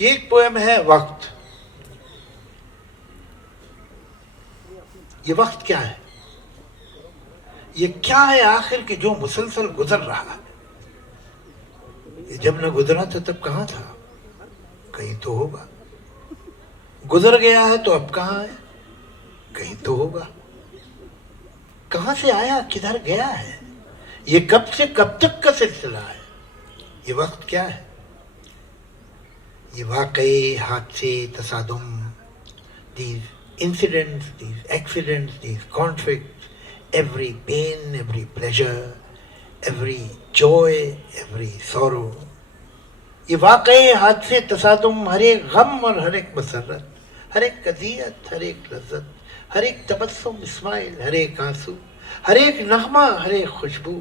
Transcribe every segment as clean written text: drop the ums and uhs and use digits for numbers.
ये एक पोएम है वक्त। ये वक्त क्या है? ये क्या है आखिर कि जो मुसलसल गुजर रहा है? ये जब न गुजरा था तब कहां था? कहीं तो होगा। गुजर गया है तो अब कहां है? कहीं तो होगा। कहां से आया, किधर गया है? ये कब से कब तक का सिलसिला है? ये वक्त क्या है? ये वाकई, हादसे, तसादुम, these incidents, these accidents, these conflicts, every pain, every pleasure, every joy, every sorrow, ये वाकई, हादसे, तसादुम, हर एक गम और हर एक मसरत, हर एक अज़ियत, हर एक लज्जत, हर एक तबस्सुम, स्माइल, हर एक आंसू, हर एक नगमा, हर एक खुशबू,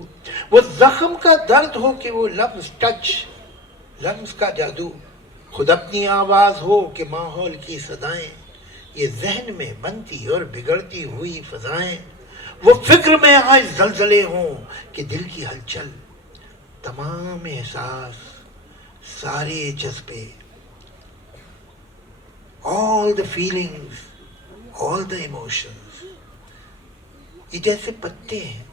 वो जख्म का दर्द हो कि वो लफ्ज टच, लम्स का जादू, खुद अपनी आवाज हो कि माहौल की सदाएं, ये जहन में बनती और बिगड़ती हुई फजाएं, वो फिक्र में आज जलजले हों कि दिल की हलचल, तमाम एहसास, सारे जज्बे, all the feelings, all the emotions, ये जैसे पत्ते हैं,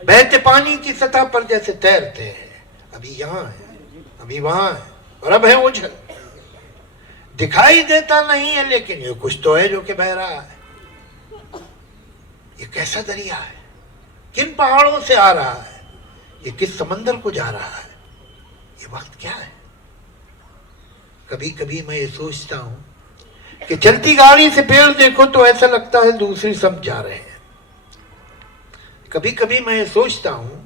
बहते पानी की सतह पर जैसे तैरते हैं, अभी यहाँ है, अभी वहां है, और अब है उछल। दिखाई देता नहीं है लेकिन ये कुछ तो है जो कि बह रहा है। ये कैसा दरिया है? किन पहाड़ों से आ रहा है? ये किस समंदर को जा रहा है? ये वक्त क्या है? कभी कभी मैं ये सोचता हूं कि चलती गाड़ी से पेड़ देखो तो ऐसा लगता है दूसरी समझ जा रहे हैं। कभी कभी मैं ये सोचता हूं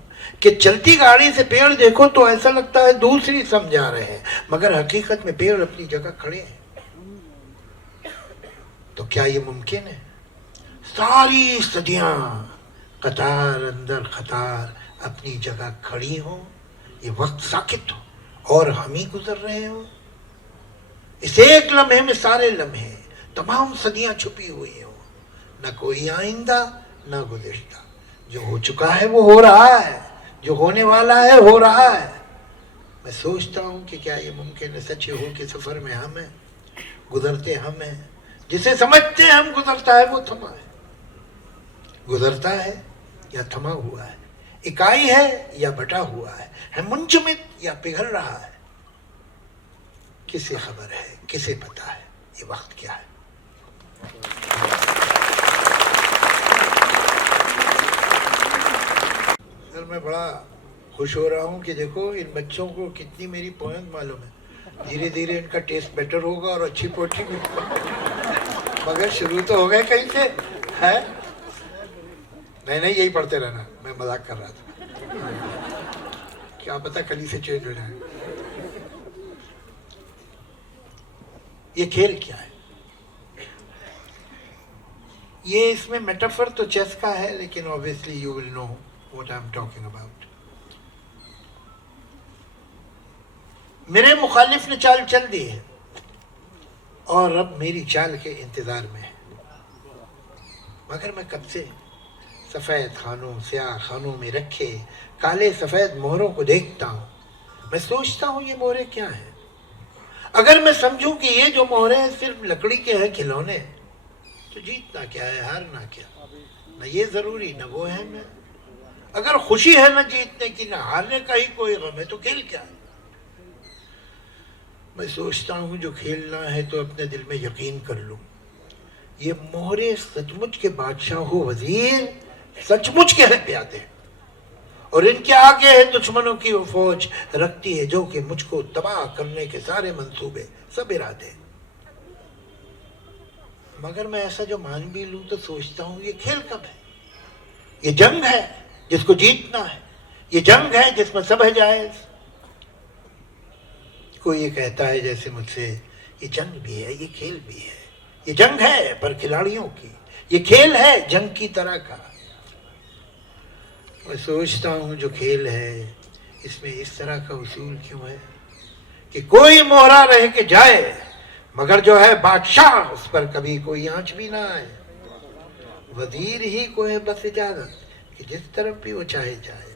कि चलती गाड़ी से पेड़ देखो तो ऐसा लगता है दूसरी समझा रहे हैं, मगर हकीकत में पेड़ अपनी जगह खड़े हैं। तो क्या ये मुमकिन है? सारी सदियां कतार अंदर कतार अपनी जगह खड़ी हो, ये वक्त साकित हो और हम ही गुजर रहे हो। इस एक लम्हे में सारे लम्हे, तमाम सदियां छुपी हुई हो, न कोई आइंदा न गुज़िश्ता। जो हो चुका है वो हो रहा है, जो होने वाला है हो रहा है। मैं सोचता हूं कि क्या ये मुमकिन है? सच हो कि सफर में हम हैं, गुजरते हम हैं, जिसे समझते हैं हम गुजरता है वो थमा है। गुजरता है या थमा हुआ है, इकाई है या बटा हुआ है मुंजमद या पिघल रहा है, किसे खबर है, किसे पता है ये वक्त क्या है? सर मैं बड़ा खुश हो रहा हूँ कि देखो इन बच्चों को कितनी मेरी पोएम मालूम है। धीरे धीरे इनका टेस्ट बेटर होगा और अच्छी पोएट्री भी, मगर शुरू तो हो गए कहीं से है। नहीं नहीं, यही पढ़ते रहना, मैं मजाक कर रहा था, क्या पता कल ही से चेंज हो जाए। ये खेल क्या है? ये इसमें मेटाफर तो चेस का है, लेकिन obviously you will know what I am talking about. मेरे मुखालिफ ने चाल चल दी है और अब मेरी चाल के इंतजार में है, मगर मैं कब से सफेद खानों, स्याह खानों में रखे काले सफेद मोहरों को देखता हूं। मैं सोचता हूं ये मोहरे क्या हैं? अगर मैं समझूं कि ये जो मोहरे हैं सिर्फ लकड़ी के हैं खिलौने, तो जीतना क्या है, हारना क्या? न ये जरूरी न वो है। मैं अगर खुशी है न जीतने की न हारने का ही कोई गम है, तो खेल क्या है? मैं सोचता हूं जो खेलना है तो अपने दिल में यकीन कर लूं, ये मोहरे सचमुच के बादशाह हो वजीर, सचमुच के हैं प्यादे, और इनके आगे है दुश्मनों की वो फौज, रखती है जो कि मुझको तबाह करने के सारे मंसूबे, सब इरादे। मगर मैं ऐसा जो मान भी लूं तो सोचता हूं ये खेल कब है? ये जंग है जिसको जीतना है, ये जंग है जिसमें सब है जायज। कोई ये कहता है जैसे मुझसे, ये जंग भी है ये खेल भी है, ये जंग है पर खिलाड़ियों की, ये खेल है जंग की तरह का। मैं सोचता हूँ जो खेल है इसमें इस तरह का उसूल क्यों है कि कोई मोहरा रह के जाए, मगर जो है बादशाह उस पर कभी कोई आंच भी ना आए। वजीर ही को है बस इजाजत कि जिस तरफ भी वो चाहे जाए।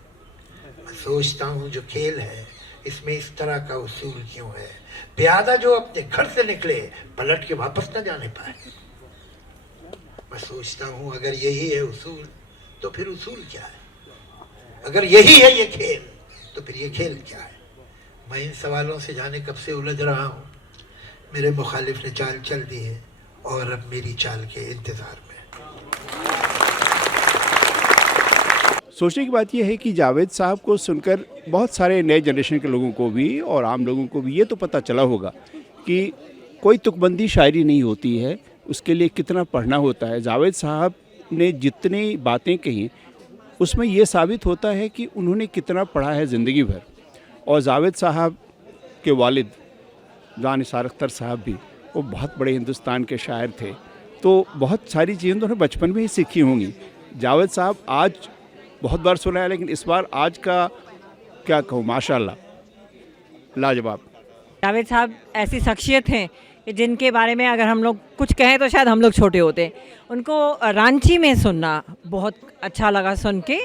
मैं सोचता हूँ जो खेल है इसमें इस तरह का उसूल क्यों है? प्यादा जो अपने घर से निकले पलट के वापस न जाने पाए। मैं सोचता हूं अगर यही है उसूल तो फिर उसूल क्या है? अगर यही है ये खेल तो फिर ये खेल क्या है? मैं इन सवालों से जाने कब से उलझ रहा हूं। मेरे मुखालिफ ने चाल चल दी है और अब मेरी चाल के इंतजार में। सोचने की बात यह है कि जावेद साहब को सुनकर बहुत सारे नए जनरेशन के लोगों को भी और आम लोगों को भी ये तो पता चला होगा कि कोई तुकबंदी शायरी नहीं होती है, उसके लिए कितना पढ़ना होता है। जावेद साहब ने जितनी बातें कही उसमें ये साबित होता है कि उन्होंने कितना पढ़ा है ज़िंदगी भर। और जावेद साहब के वालिद जान निसार अख्तर साहब भी वो बहुत बड़े हिंदुस्तान के शायर थे, तो बहुत सारी चीज़ें उन्होंने बचपन में ही सीखी होंगी। जावेद साहब आज बहुत बार सुना है, लेकिन इस बार आज का क्या कहूँ, माशाल्लाह, लाजवाब। जावेद साहब ऐसी शख्सियत हैं कि जिनके बारे में अगर हम लोग कुछ कहें तो शायद हम लोग छोटे होते। उनको रांची में सुनना बहुत अच्छा लगा सुन के,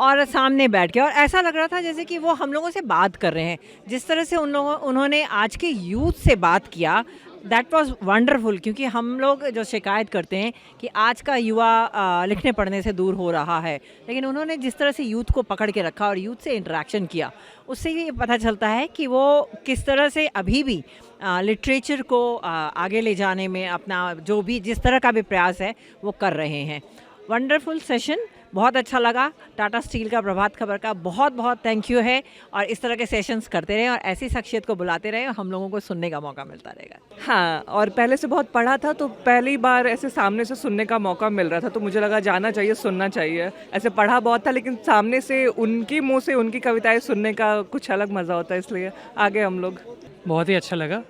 और सामने बैठ के, और ऐसा लग रहा था जैसे कि वो हम लोगों से बात कर रहे हैं। जिस तरह से उन्होंने आज के यूथ से बात किया, दैट वाज वंडरफुल। क्योंकि हम लोग जो शिकायत करते हैं कि आज का युवा लिखने पढ़ने से दूर हो रहा है, लेकिन उन्होंने जिस तरह से यूथ को पकड़ के रखा और यूथ से इंटरेक्शन किया, उससे ये पता चलता है कि वो किस तरह से अभी भी लिटरेचर को आगे ले जाने में अपना जो भी जिस तरह का भी प्रयास है वो कर रहे हैं। वंडरफुल सेशन, बहुत अच्छा लगा। टाटा स्टील का, प्रभात खबर का बहुत बहुत थैंक यू है, और इस तरह के सेशंस करते रहें और ऐसी शख्सियत को बुलाते रहें, हम लोगों को सुनने का मौका मिलता रहेगा। हाँ, और पहले से बहुत पढ़ा था तो पहली बार ऐसे सामने से सुनने का मौका मिल रहा था, तो मुझे लगा जाना चाहिए, सुनना चाहिए। ऐसे पढ़ा बहुत था, लेकिन सामने से उनके मुंह से उनकी कविताएं सुनने का कुछ अलग मज़ा होता है, इसलिए आगे हम लोग। बहुत ही अच्छा लगा।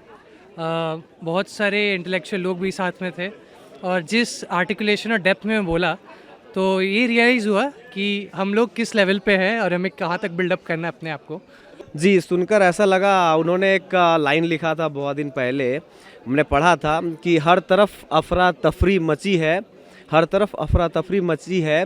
बहुत सारे इंटेलेक्चुअल लोग भी साथ में थे, और जिस आर्टिकुलेशन और डेप्थ में बोला तो ये रियलाइज़ हुआ कि हम लोग किस लेवल पे हैं और हमें कहाँ तक बिल्डअप करना है अपने आप को। जी, सुनकर ऐसा लगा, उन्होंने एक लाइन लिखा था बहुत दिन पहले, हमने पढ़ा था कि हर तरफ अफरा तफरी मची है, हर तरफ अफरा तफरी मची है,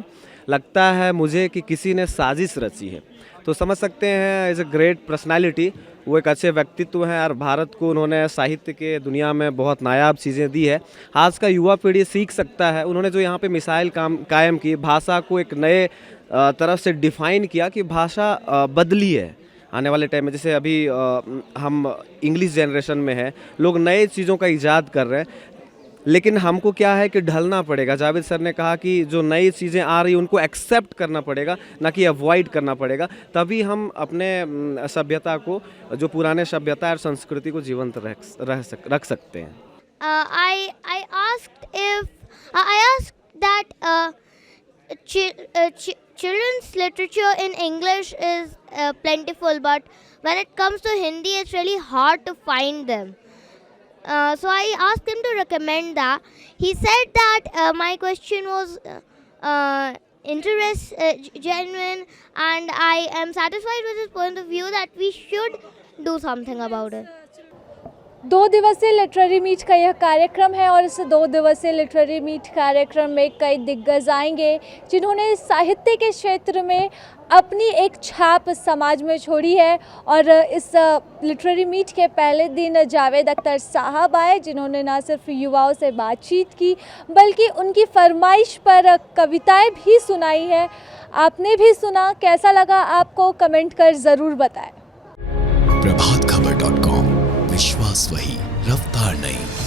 लगता है मुझे कि किसी ने साजिश रची है। तो समझ सकते हैं एज ए ग्रेट पर्सनालिटी, वो एक अच्छे व्यक्तित्व हैं और भारत को उन्होंने साहित्य के दुनिया में बहुत नायाब चीज़ें दी है। आज का युवा पीढ़ी सीख सकता है। उन्होंने जो यहाँ पे मिसाइल कायम की, भाषा को एक नए तरफ से डिफ़ाइन किया कि भाषा बदली है आने वाले टाइम में। जैसे अभी हम इंग्लिश जनरेशन में है, लोग नए चीज़ों का ईजाद कर रहे हैं, लेकिन हमको क्या है कि ढलना पड़ेगा। जावेद सर ने कहा कि जो नई चीज़ें आ रही उनको एक्सेप्ट करना पड़ेगा, ना कि अवॉइड करना पड़ेगा, तभी हम अपने सभ्यता को, जो पुराने सभ्यता और संस्कृति को जीवंत रख सकते हैं। I asked that children's literature in English is plentiful, but when it comes to Hindi, it's really hard to find them. So I asked him to recommend that. He said that my question was genuine, and I am satisfied with his point of view that we should do something about it. 2 दिवसीय literary meet का यह कार्यक्रम है, और इस 2 दिवसीय literary meet कार्यक्रम में कई दिग्गज आएंगे जिन्होंने साहित्य के क्षेत्र में अपनी एक छाप समाज में छोड़ी है। और इस लिटरेरी मीट के पहले दिन जावेद अख्तर साहब आए, जिन्होंने न सिर्फ युवाओं से बातचीत की बल्कि उनकी फरमाइश पर कविताएं भी सुनाई है। आपने भी सुना, कैसा लगा आपको कमेंट कर ज़रूर बताएं। प्रभातखबर.com, विश्वास वही, रफ्तार नहीं।